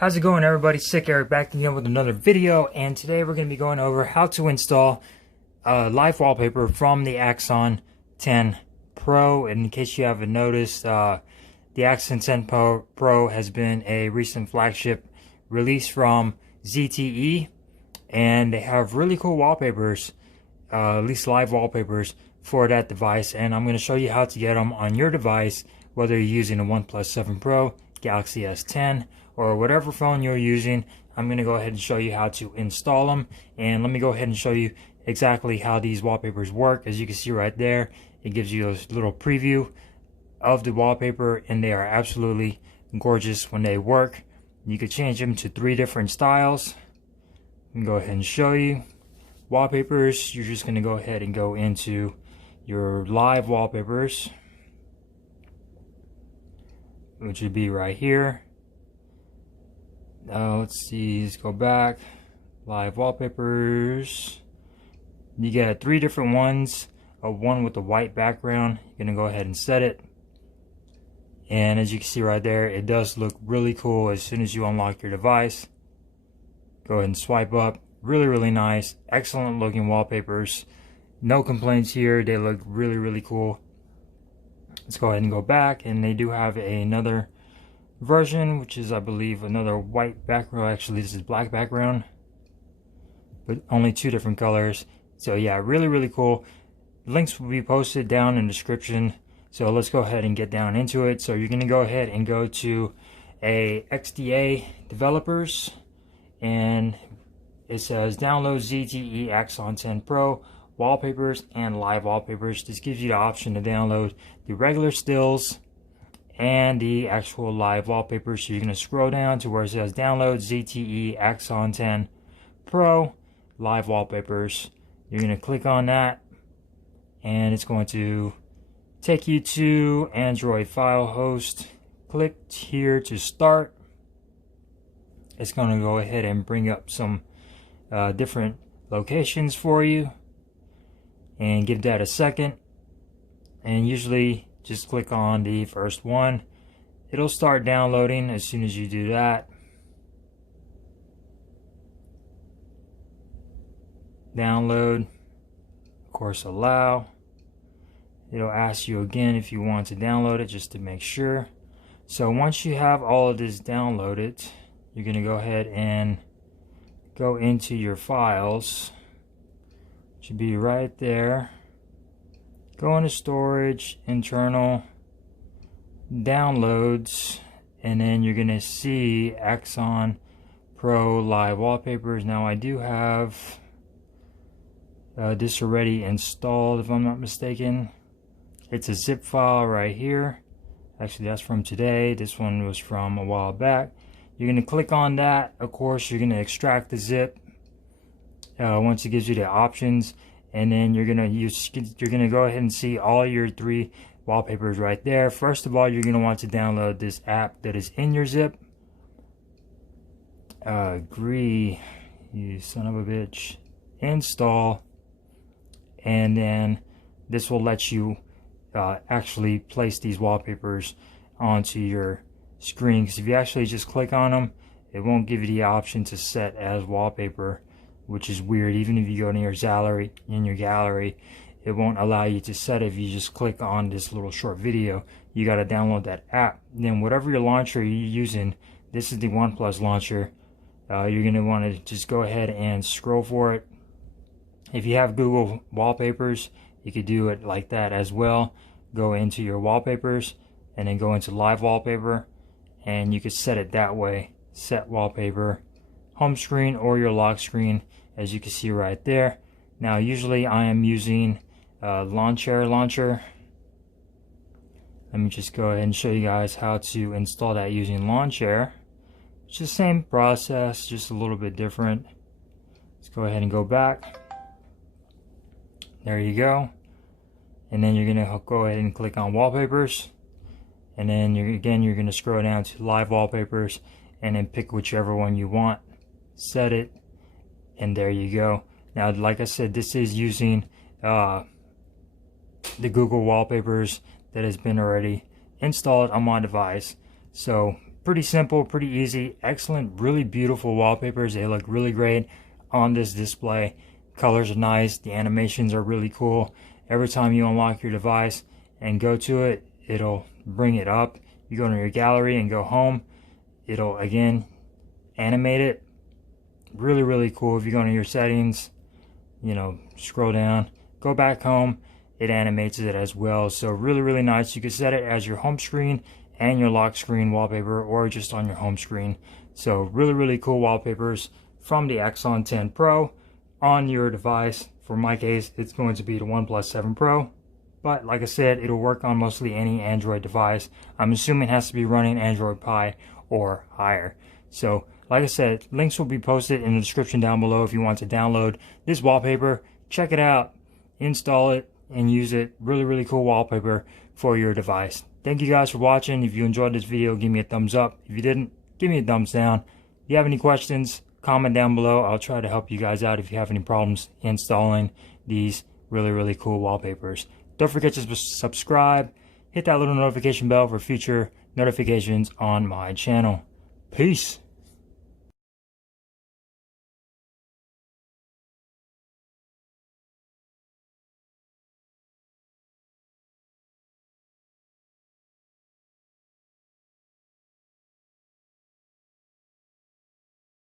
How's it going, everybody? Sick Eric back again with another video, and today we're going to be going over how to install live wallpaper from the Axon 10 Pro. And in case you haven't noticed, the Axon 10 Pro has been a recent flagship release from ZTE, and they have really cool wallpapers, at least live wallpapers for that device. And I'm going to show you how to get them on your device, whether you're using a OnePlus 7 Pro, Galaxy S10, or whatever phone you're using. I'm going to go ahead and show you how to install them, and let me go ahead and show you exactly how these wallpapers work. As you can see right there, it gives you a little preview of the wallpaper, and they are absolutely gorgeous when they work. You could change them to 3 different styles. Let me go ahead and show you. Wallpapers, you're just going to go ahead and go into your live wallpapers, which would be right here. Let's see, let's go back. Live wallpapers. You get 3 different ones. One with the white background. You're going to go ahead and set it. And as you can see right there, it does look really cool as soon as you unlock your device. Go ahead and swipe up. Really nice. Excellent looking wallpapers. No complaints here. They look really cool. Let's go ahead and go back, and they do have another version, which is, I believe, another white background. Actually, this is black background, but only 2 different colors. So yeah, really cool. Links will be posted down in the description. So let's go ahead and get down into it. So you're going to go ahead and go to a XDA developers, and it says download ZTE Axon 10 Pro wallpapers and live wallpapers. This gives you the option to download the regular stills and the actual live wallpapers. So you're going to scroll down to where it says download ZTE Axon 10 Pro live wallpapers. You're going to click on that, and it's going to take you to Android file host. Click here to start. It's going to go ahead and bring up some different locations for you, and give that a second. And usually just click on the first one. It'll start downloading as soon as you do that. Download, of course, allow. It'll ask you again if you want to download it, just to make sure. So once you have all of this downloaded, you're going to go ahead and go into your files. Should be right there. Go into storage, internal, downloads, and then you're gonna see Axon Pro live wallpapers. Now I do have this already installed, if I'm not mistaken. It's a zip file right here. Actually, that's from today. This one was from a while back. You're gonna click on that. Of course, you're gonna extract the zip once it gives you the options. And then you're gonna go ahead and see all your 3 wallpapers right there. First of all, you're gonna want to download this app that is in your zip. Agree, you son of a bitch. Install, and then this will let you actually place these wallpapers onto your screen. Because if you actually just click on them, it won't give you the option to set as wallpaper, which is weird. Even if you go to your gallery, it won't allow you to set it. If you just click on this little short video, you got to download that app. Then whatever your launcher you're using, this is the OnePlus launcher, you're going to want to just go ahead and scroll for it. If you have Google Wallpapers, you could do it like that as well. Go into your wallpapers, and then go into live wallpaper, and you could set it that way. Set wallpaper, home screen or your lock screen, as you can see right there. Now usually I am using launcher. Let me just go ahead and show you guys how to install that using launcher. It's the same process, just a little bit different. Let's go ahead and go back. There you go. And then you're gonna go ahead and click on wallpapers, and then you're gonna scroll down to live wallpapers, and then pick whichever one you want. Set it, and there you go. Now, like I said, this is using the Google Wallpapers that has been already installed on my device. So Pretty simple, pretty easy, excellent, really beautiful wallpapers. They look really great on this display. Colors are nice, the animations are really cool. Every time you unlock your device and go to it, it'll bring it up. You go to your gallery and go home, it'll again animate it. Really, really cool. If you go into your settings, you know, scroll down, go back home, it animates it as well. So really, really nice. You can set it as your home screen and your lock screen wallpaper, or just on your home screen. So really, really cool wallpapers from the Axon 10 Pro on your device. For my case, it's going to be the OnePlus 7 Pro. But like I said, it'll work on mostly any Android device. I'm assuming it has to be running Android Pie or higher. So like I said, links will be posted in the description down below if you want to download this wallpaper. Check it out, install it, and use it. Really, really cool wallpaper for your device. Thank you guys for watching. If you enjoyed this video, give me a thumbs up. If you didn't, give me a thumbs down. If you have any questions, comment down below. I'll try to help you guys out if you have any problems installing these really, really cool wallpapers. Don't forget to subscribe. Hit that little notification bell for future notifications on my channel. Peace.